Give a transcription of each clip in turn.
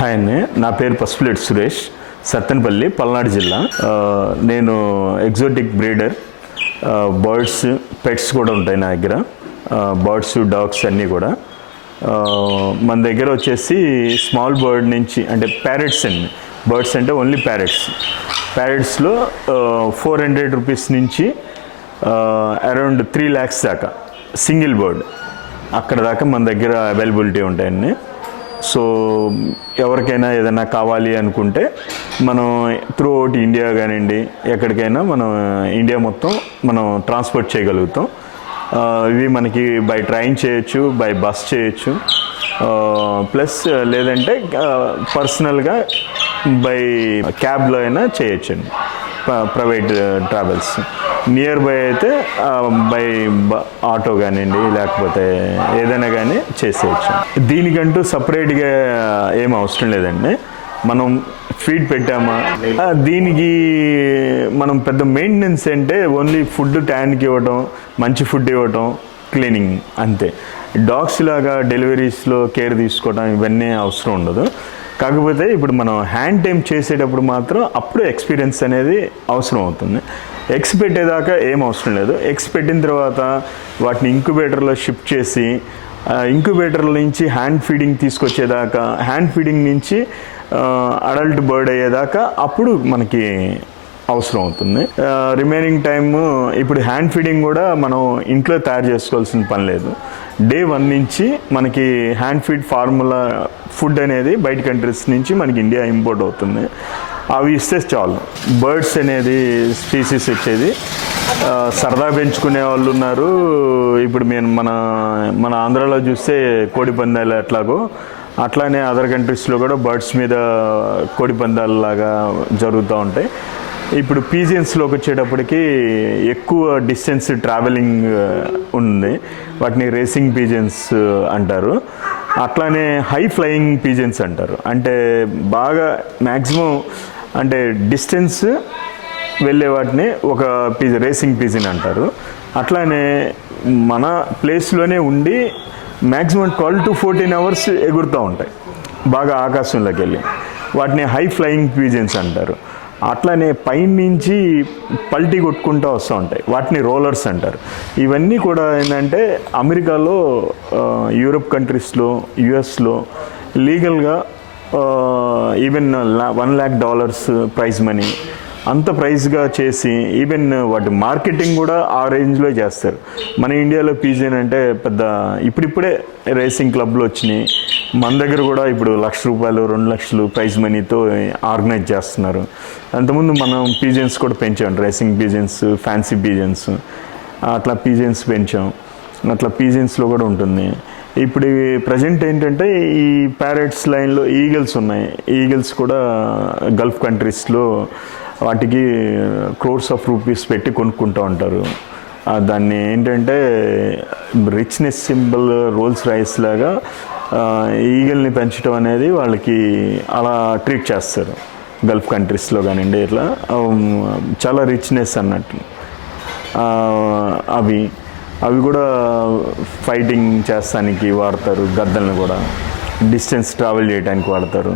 Hi అండి. నా పేరు పసుపులేటి సురేష్ సత్తెనపల్లి పల్నాడు జిల్లా. నేను ఎగ్జోటిక్ బ్రీడర్ బర్డ్స్ పెట్స్ కూడా ఉంటాయి నా దగ్గర. బర్డ్స్ డాగ్స్ అన్నీ కూడా. మన దగ్గర వచ్చేసి స్మాల్ బర్డ్ నుంచి అంటే ప్యారెట్స్ అండి. బర్డ్స్ అంటే ఓన్లీ ప్యారెట్స్ ప్యారెట్స్లో ఫోర్ హండ్రెడ్ రూపీస్ నుంచి అరౌండ్ త్రీ ల్యాక్స్ దాకా. సింగిల్ బర్డ్ అక్కడ దాకా మన దగ్గర అవైలబిలిటీ ఉంటాయండి. సో ఎవరికైనా ఏదైనా కావాలి అనుకుంటే మనం త్రూ అవుట్ ఇండియా కానివ్వండి ఎక్కడికైనా మనం uh, ఇండియా మొత్తం మనం ట్రాన్స్పోర్ట్ చేయగలుగుతాం. Uh, ఇవి మనకి బై ట్రైన్ చేయొచ్చు బై బస్ చేయొచ్చు. Uh, ప్లస్ లేదంటే పర్సనల్గా బై క్యాబ్లో అయినా చేయొచ్చండి. Private travels. నియర్ బై అయితే బై ఆటో కానివ్వండి లేకపోతే ఏదైనా కానీ చేసేయచ్చు. దీనికంటూ సపరేట్గా ఏం అవసరం లేదండి. మనం ఫీడ్ పెట్టామా? దీనికి మనం పెద్ద మెయింటెనెన్స్ అంటే ఓన్లీ ఫుడ్ ట్యాన్కి ఇవ్వటం మంచి ఫుడ్ ఇవ్వటం క్లీనింగ్ అంతే. డాగ్స్ లాగా డెలివరీస్లో కేర్ తీసుకోవడం ఇవన్నీ అవసరం ఉండదు. కాకపోతే ఇప్పుడు మనం హ్యాండ్ టైం చేసేటప్పుడు మాత్రం అప్పుడు ఎక్స్పీరియన్స్ అనేది అవసరం అవుతుంది. ఎగ్స్ పెట్టేదాకా ఏం అవసరం లేదు. ఎగ్స్ పెట్టిన తర్వాత వాటిని ఇంక్యుబేటర్లో షిఫ్ట్ చేసి ఇంక్యుబేటర్ నుంచి హ్యాండ్ ఫీడింగ్ తీసుకొచ్చేదాకా హ్యాండ్ ఫీడింగ్ నుంచి అడల్ట్ బర్డ్ అయ్యేదాకా అప్పుడు మనకి అవసరం అవుతుంది. రిమైనింగ్ టైమ్ ఇప్పుడు హ్యాండ్ ఫీడింగ్ కూడా మనం ఇంట్లో తయారు చేసుకోవాల్సిన పని లేదు. డే వన్ నుంచి మనకి హ్యాండ్ ఫీడ్ ఫార్ములా ఫుడ్ అనేది బయట కంట్రీస్ నుంచి మనకి ఇండియా ఇంపోర్ట్ అవుతుంది. అవి ఇస్తే చాలు. బర్డ్స్ అనేది స్పీసీస్ వచ్చేది. సరదా పెంచుకునే వాళ్ళు ఉన్నారు. ఇప్పుడు మేము మన మన ఆంధ్రాలో చూస్తే కోడి పందాలు ఎట్లాగో అట్లానే అదర్ కంట్రీస్లో కూడా బర్డ్స్ మీద కోడి పందాలు లాగా జరుగుతూ ఉంటాయి. ఇప్పుడు పీజియన్స్లోకి వచ్చేటప్పటికి ఎక్కువ డిస్టెన్స్ ట్రావెలింగ్ uh, ఉంది. వాటిని రేసింగ్ పీజియన్స్ uh, అంటారు. అట్లానే హై ఫ్లయింగ్ పీజియన్స్ అంటారు. అంటే బాగా మ్యాక్సిమం అంటే డిస్టెన్స్ వెళ్ళే వాటిని ఒక పీజ రేసింగ్ పీజిన్ అంటారు. అట్లానే మన ప్లేస్లోనే ఉండి maximum twelve to fourteen hours ఎగురుతూ ఉంటాయి. బాగా ఆకాశంలోకి వెళ్ళి. వాటిని హై ఫ్లయింగ్ పీజన్స్ అంటారు. అట్లనే పైనుంచి పల్టీ కొట్టుకుంటూ వస్తూ ఉంటాయి. వాటిని రోలర్స్ అంటారు. ఇవన్నీ కూడా ఏంటంటే అమెరికాలో యూరప్ కంట్రీస్లో యుఎస్లో లీగల్గా even one lakh dollars prize money అంత ప్రైస్గా చేసి ఈవెన్ వాటి మార్కెటింగ్ కూడా ఆ రేంజ్లో చేస్తారు. మన ఇండియాలో పీజీన్ అంటే పెద్ద ఇప్పుడిప్పుడే రేసింగ్ క్లబ్లు వచ్చినాయి. మన దగ్గర కూడా ఇప్పుడు లక్ష రూపాయలు రెండు లక్షలు ప్రైజ్ మనీతో ఆర్గనైజ్ చేస్తున్నారు. అంతకుముందు మనం పీజెన్స్ కూడా పెంచాం. రేసింగ్ పీజెన్స్ ఫ్యాన్సీ పీజెన్స్ అట్లా పీజెన్స్ పెంచాం. అట్లా పీజెన్స్లో కూడా ఉంటుంది. ఇప్పుడు ప్రజెంట్ ఏంటంటే ఈ ప్యారెట్స్ లైన్లో ఈగల్స్ ఉన్నాయి. ఈగల్స్ కూడా గల్ఫ్ కంట్రీస్లో వాటికి క్రోర్స్ ఆఫ్ రూపీస్ పెట్టి కొనుక్కుంటూ ఉంటారు. దాన్ని ఏంటంటే రిచ్నెస్ సింబల్ రోల్స్ రైస్ లాగా ఈగల్ని పెంచడం అనేది వాళ్ళకి అలా ట్రీట్ చేస్తారు. గల్ఫ్ కంట్రీస్లో కానివ్వండి ఇట్లా చాలా రిచ్నెస్ అన్నట్టు. అవి అవి కూడా ఫైటింగ్ చేస్తానికి వాడతారు గద్దల్ని కూడా. డిస్టెన్స్ ట్రావెల్ చేయడానికి వాడతారు.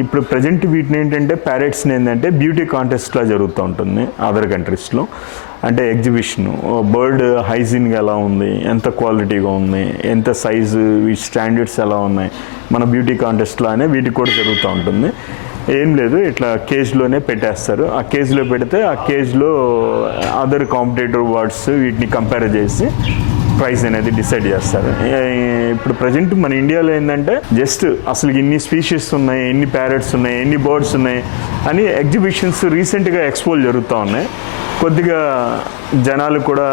ఇప్పుడు ప్రజెంట్ వీటిని ఏంటంటే ప్యారెట్స్ని ఏంటంటే బ్యూటీ కాంటెస్ట్లా జరుగుతూ ఉంటుంది అదర్ కంట్రీస్లో అంటే ఎగ్జిబిషన్ బర్డ్ హైజీన్గా ఎలా ఉంది ఎంత క్వాలిటీగా ఉంది ఎంత సైజు ఈ స్టాండర్డ్స్ ఎలా ఉన్నాయి మన బ్యూటీ కాంటెస్ట్లానే వీటికి కూడా జరుగుతూ ఉంటుంది. ఏం లేదు ఇట్లా కేజ్లోనే పెట్టేస్తారు. ఆ కేజ్లో పెడితే ఆ కేజ్లో అదర్ కాంపిటేటివ్ వర్డ్స్ వీటిని కంపేర్ చేసి ప్రైస్ అనేది డిసైడ్ చేస్తారు. ఇప్పుడు ప్రజెంట్ మన ఇండియాలో ఏంటంటే జస్ట్ అసలు ఇన్ని స్పీషీస్ ఉన్నాయి ఎన్ని ప్యారెట్స్ ఉన్నాయి ఎన్ని బర్డ్స్ ఉన్నాయి అని ఎగ్జిబిషన్స్ రీసెంట్గా ఎక్స్పోల్ జరుగుతూ ఉన్నాయి. కొద్దిగా జనాలు కూడా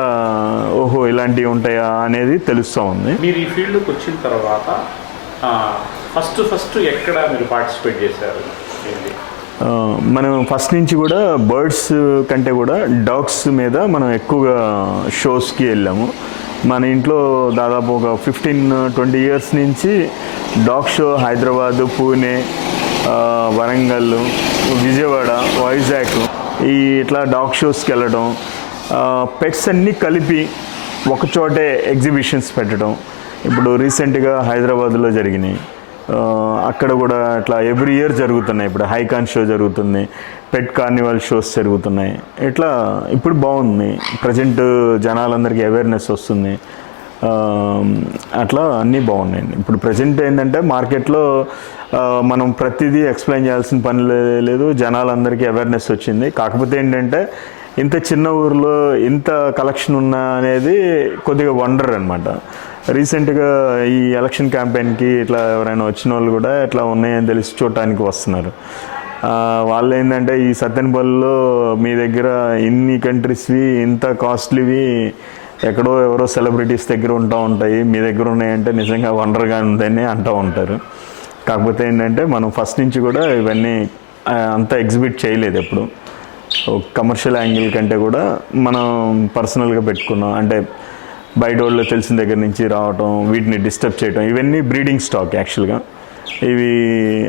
ఓహో ఇలాంటివి ఉంటాయా అనేది తెలుస్తూ ఉంది. మీరు ఈ ఫీల్డ్కి వచ్చిన తర్వాత ఫస్ట్ ఫస్ట్ ఎక్కడ మీరు పార్టిసిపేట్ చేశారు? మనం ఫస్ట్ నుంచి కూడా బర్డ్స్ కంటే కూడా డాగ్స్ మీద మనం ఎక్కువగా షోస్కి వెళ్ళాము. మన ఇంట్లో దాదాపు ఒక ఫిఫ్టీన్ ట్వంటీ ఇయర్స్ నుంచి డాగ్ షో హైదరాబాదు పూణే వరంగల్ విజయవాడ వైజాగ్ ఈ ఇట్లా డాగ్ షోస్కి వెళ్ళడం పెట్స్ అన్నీ కలిపి ఒకచోటే ఎగ్జిబిషన్స్ పెట్టడం ఇప్పుడు రీసెంట్గా హైదరాబాద్లో జరిగినాయి. అక్కడ కూడా అట్లా ఎవ్రీ ఇయర్ జరుగుతున్నాయి. ఇప్పుడు హైకాన్ షో జరుగుతుంది. పెట్ కార్నివల్ షోస్ జరుగుతున్నాయి. ఇట్లా ఇప్పుడు బాగుంది. ప్రజెంట్ జనాలందరికీ అవేర్నెస్ వస్తుంది. అట్లా అన్నీ బాగున్నాయండి ఇప్పుడు ప్రజెంట్ ఏంటంటే మార్కెట్లో మనం ప్రతిదీ ఎక్స్ప్లెయిన్ చేయాల్సిన పని లేదు. జనాలందరికీ అవేర్నెస్ వచ్చింది. కాకపోతే ఏంటంటే ఇంత చిన్న ఊర్లో ఇంత కలెక్షన్ ఉన్నా అనేది కొద్దిగా వండర్ అనమాట రీసెంట్గా ఈ ఎలక్షన్ క్యాంపెయిన్కి ఇట్లా ఎవరైనా వచ్చిన వాళ్ళు కూడా ఇట్లా ఉన్నాయని తెలిసి చూడటానికి వస్తున్నారు. వాళ్ళు ఏంటంటే ఈ సత్యనపల్లిలో మీ దగ్గర ఇన్ని కంట్రీస్వి ఇంత కాస్ట్లీవి ఎక్కడో ఎవరో సెలబ్రిటీస్ దగ్గర ఉంటా ఉంటాయి. మీ దగ్గర ఉన్నాయంటే నిజంగా వండర్గా ఉందని అంటూ ఉంటారు. కాకపోతే ఏంటంటే మనం ఫస్ట్ నుంచి కూడా ఇవన్నీ అంతా అంత ఎగ్జిబిట్ చేయలేదు ఎప్పుడు. కమర్షియల్ యాంగిల్ కంటే కూడా మనం పర్సనల్గా పెట్టుకున్నాం. అంటే బయట వాళ్ళు తెలిసిన దగ్గర నుంచి రావటం వీటిని డిస్టర్బ్ చేయటం ఇవన్నీ బ్రీడింగ్ స్టాక్ యాక్చువల్గా ఇవి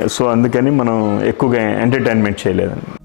సో అందుకని మనం ఎక్కువగా ఎంటర్టైన్మెంట్ చేయలేదండి.